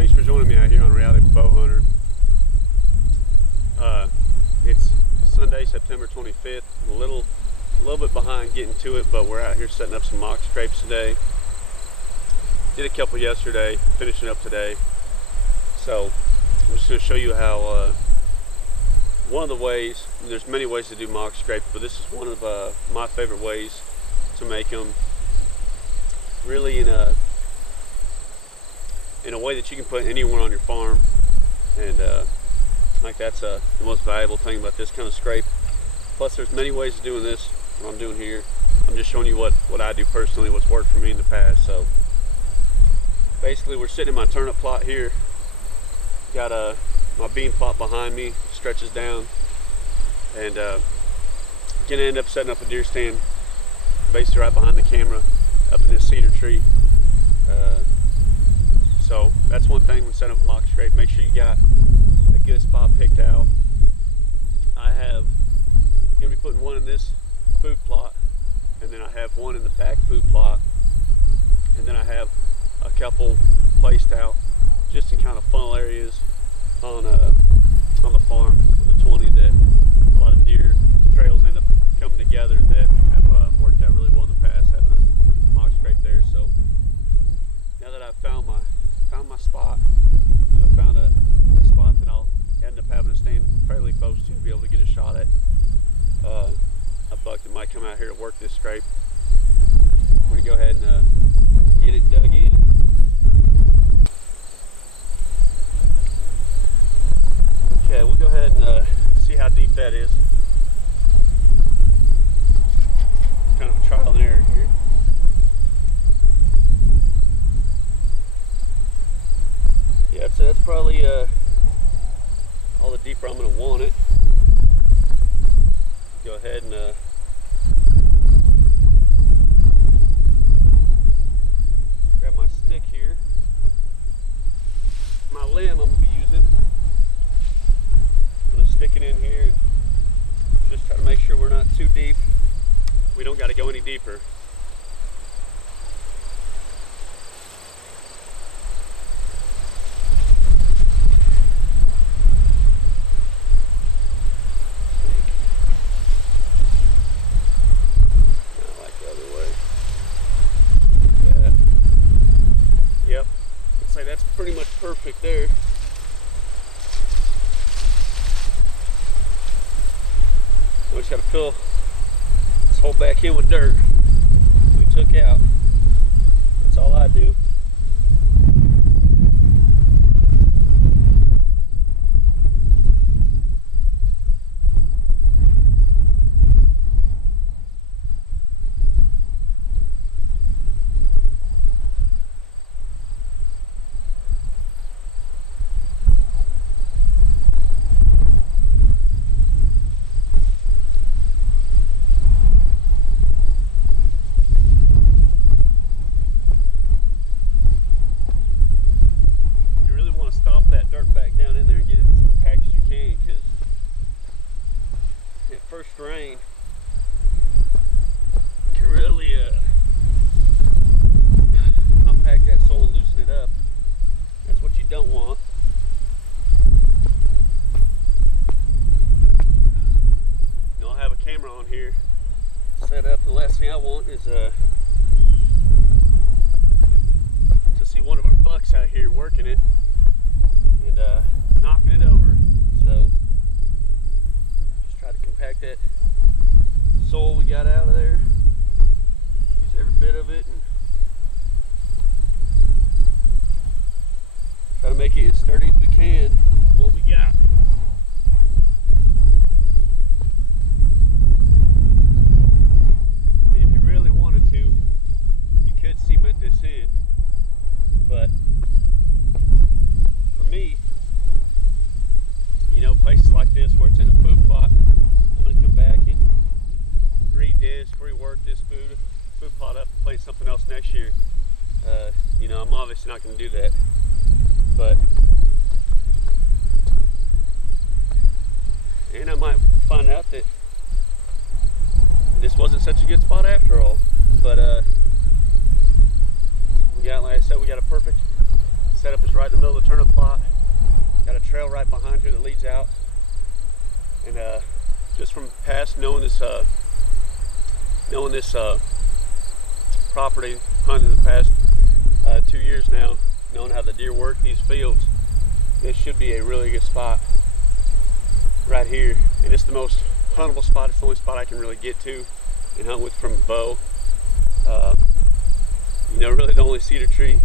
Thanks for joining me out here on Reality Bowhunter. It's Sunday, September 25th. I'm a little bit behind getting to it, but we're out here setting up some mock scrapes today. Did a couple yesterday, finishing up today. So I'm just going to show you how one of the ways, there's many ways to do mock scrapes, but this is one of my favorite ways to make them, really in a way that you can put anywhere on your farm. And I think that's the most valuable thing about this kind of scrape. Plus there's many ways of doing this. What I'm doing here, I'm just showing you what I do personally, what's worked for me in the past. So basically we're sitting in my turnip plot here. Got my bean plot behind me, stretches down, and gonna end up setting up a deer stand basically right behind the camera up in this cedar tree. So that's one thing when setting up a mock scrape. Make sure you got a good spot picked out. I'm gonna be putting one in this food plot, and then I have one in the back food plot, and then I have a couple placed out just in kind of funnel areas on the farm, on the 20, that a lot of deer trails end up coming together that have worked out really well in the past, having a mock scrape there. So now that I've found my spot, found a spot that I'll end up having to stand fairly close to be able to get a shot at a buck that might come out here to work this scrape. I'm going to go ahead and get it dug in. Okay, we'll go ahead and see how deep that is. Kind of a trial and error here. Yeah, that's probably all the deeper I'm going to want it. Go ahead and grab my stick here. My limb I'm going to be using. I'm going to stick it in here and just try to make sure we're not too deep. We don't got to go any deeper. That's pretty much perfect there. We just got to fill this hole back in with dirt we took out. That's all I do. First rain can really compact that soil and loosen it up. That's what you don't want. I'll have a camera on here set up. The last thing I want is to see one of our bucks out here working it and knocking it over. So try to compact that soil we got out of there, use every bit of it, and try to make it as sturdy as we can with what we got. And if you really wanted to, you could cement this in, but for me, places like this where it's in a food plot, I'm going to come back and rework this food plot up and plant something else next year. I'm obviously not going to do that, but I might find out that this wasn't such a good spot after all. But we got, like I said, we got a perfect setup is right in the middle of the turnip plot. Got a trail right behind here that leads out. And just from past knowing this property, hunting the past 2 years now, knowing how the deer work these fields, this should be a really good spot right here. And it's the most huntable spot. It's the only spot I can really get to and hunt with from a bow. You know, really the only cedar tree,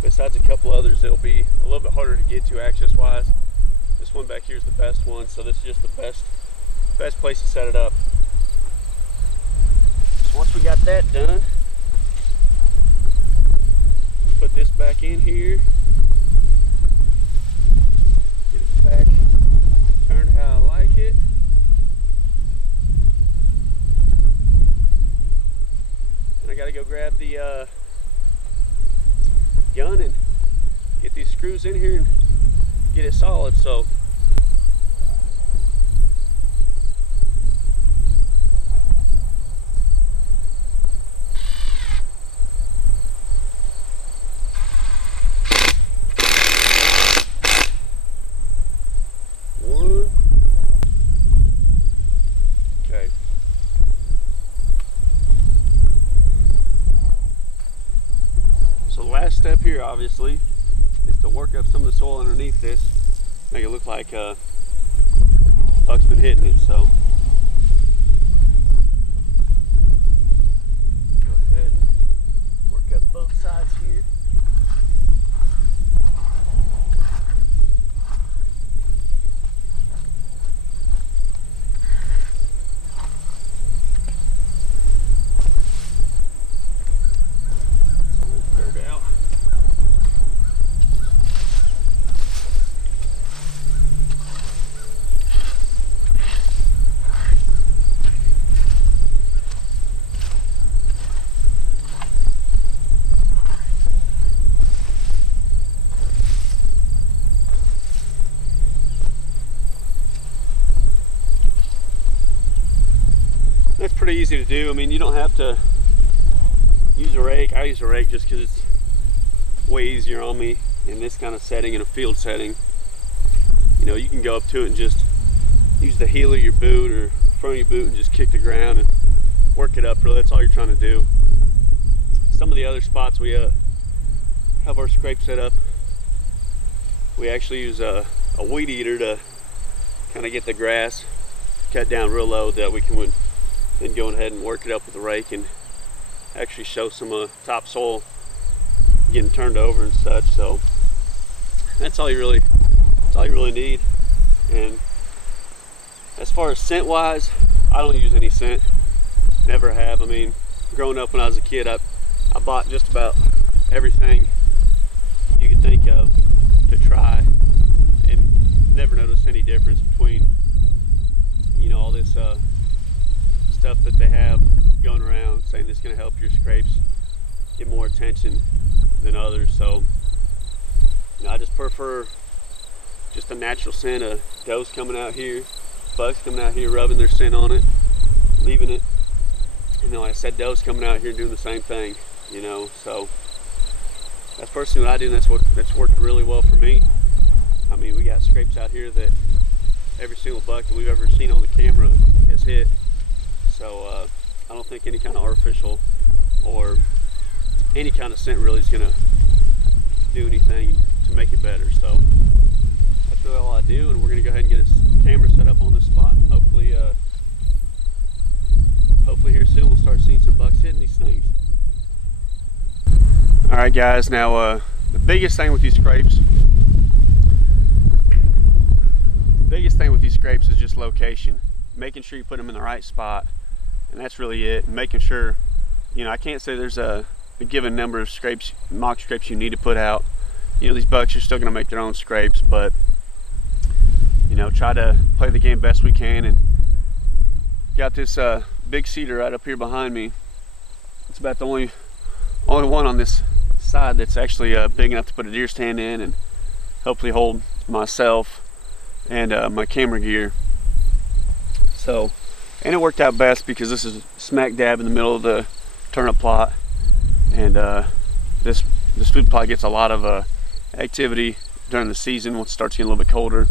besides a couple others, that'll be a little bit harder to get to access wise. This one back here is the best one, so this is just the best place to set it up. So once we got that done, put this back in here, get it back turned how I like it. And I gotta go grab the gun and get these screws in here and get it solid. So one. Okay. So the last step here, obviously, is to work up some of the soil underneath this, make it look like buck's been hitting it. So go ahead and work up both sides here. That's pretty easy to do. I mean, you don't have to use a rake. I use a rake just because it's way easier on me in this kind of setting, in a field setting. You know, you can go up to it and just use the heel of your boot or front of your boot and just kick the ground and work it up. Really, that's all you're trying to do. Some of the other spots we have our scrape set up, we actually use a weed eater to kind of get the grass cut down real low, that we can then go ahead and work it up with the rake and actually show some topsoil getting turned over and such. So that's all you really need. And as far as scent wise, I don't use any scent, never have. I mean, growing up when I was a kid, I bought just about everything you could think of to try, and never noticed any difference between, you know, all this stuff that they have going around saying this is going to help your scrapes get more attention than others. So, you know, I just prefer just a natural scent of does coming out here, bucks coming out here, rubbing their scent on it, leaving it. And then, like I said, does coming out here and doing the same thing, you know. So that's personally what I do, and that's worked really well for me. I mean, we got scrapes out here that every single buck that we've ever seen on the camera has hit. So I don't think any kind of artificial or any kind of scent really is going to do anything to make it better. So that's really all I do, and we're going to go ahead and get a camera set up on this spot, and hopefully here soon we'll start seeing some bucks hitting these things. All right, guys, now the biggest thing with these scrapes is just location, making sure you put them in the right spot, and that's really it. And making sure, you know, I can't say there's a given number of scrapes, mock scrapes you need to put out. You know, these bucks are still going to make their own scrapes, but you know, try to play the game best we can. And got this big cedar right up here behind me. It's about the only one on this side that's actually big enough to put a deer stand in and hopefully hold myself and my camera gear. So, and it worked out best because this is smack dab in the middle of the turnip plot, and this food plot gets a lot of activity during the season once it starts getting a little bit colder.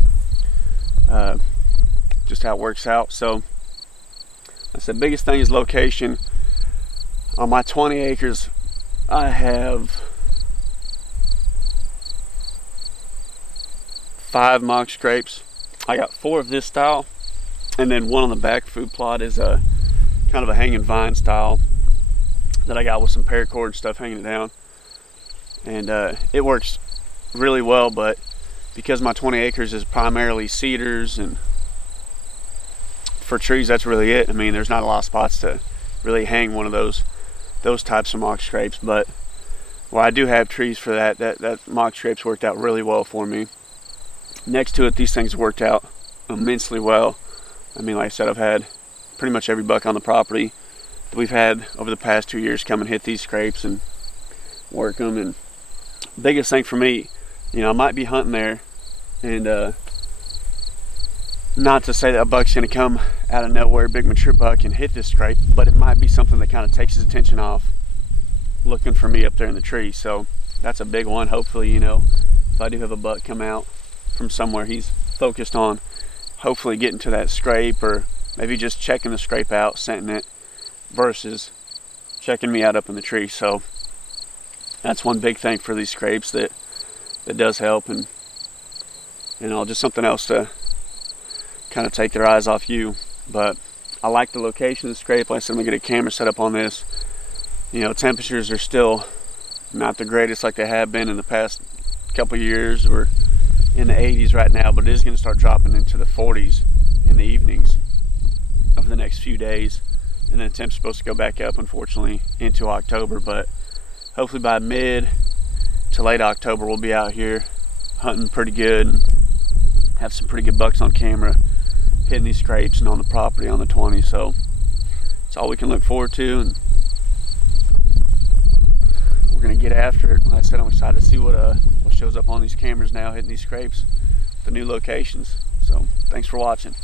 Just how it works out. So I said biggest thing is location. On my 20 acres, I have 5 mock scrapes. I got 4 of this style, and then one on the back food plot is a kind of a hanging vine style that I got with some paracord and stuff hanging it down, and it works really well. But because my 20 acres is primarily cedars, and for trees that's really it. I mean, there's not a lot of spots to really hang one of those types of mock scrapes, but where I do have trees for that mock scrapes worked out really well for me. Next to it, these things worked out immensely well. I mean, like I said, I've had pretty much every buck on the property that we've had over the past 2 years come and hit these scrapes and work them. And biggest thing for me, you know, I might be hunting there, and not to say that a buck's gonna come out of nowhere, big mature buck, and hit this scrape, but it might be something that kind of takes his attention off looking for me up there in the tree. So that's a big one. Hopefully, you know, if I do have a buck come out from somewhere, he's focused on hopefully getting to that scrape, or maybe just checking the scrape out, scenting it, versus checking me out up in the tree. So that's one big thing for these scrapes that does help, and you know, just something else to kind of take their eyes off you. But I like the location of the scrape. Like I said, I'm gonna get a camera set up on this. You know, temperatures are still not the greatest like they have been in the past couple years. We're in the 80s right now, but it is going to start dropping into the 40s in the evenings over the next few days, and then the temp's supposed to go back up, unfortunately, into October. But hopefully by mid to late October we'll be out here hunting pretty good and have some pretty good bucks on camera hitting these scrapes and on the property on the 20. So it's all we can look forward to, and we're gonna get after it. Like I said, I'm excited to see what shows up on these cameras now hitting these scrapes, the new locations. So thanks for watching.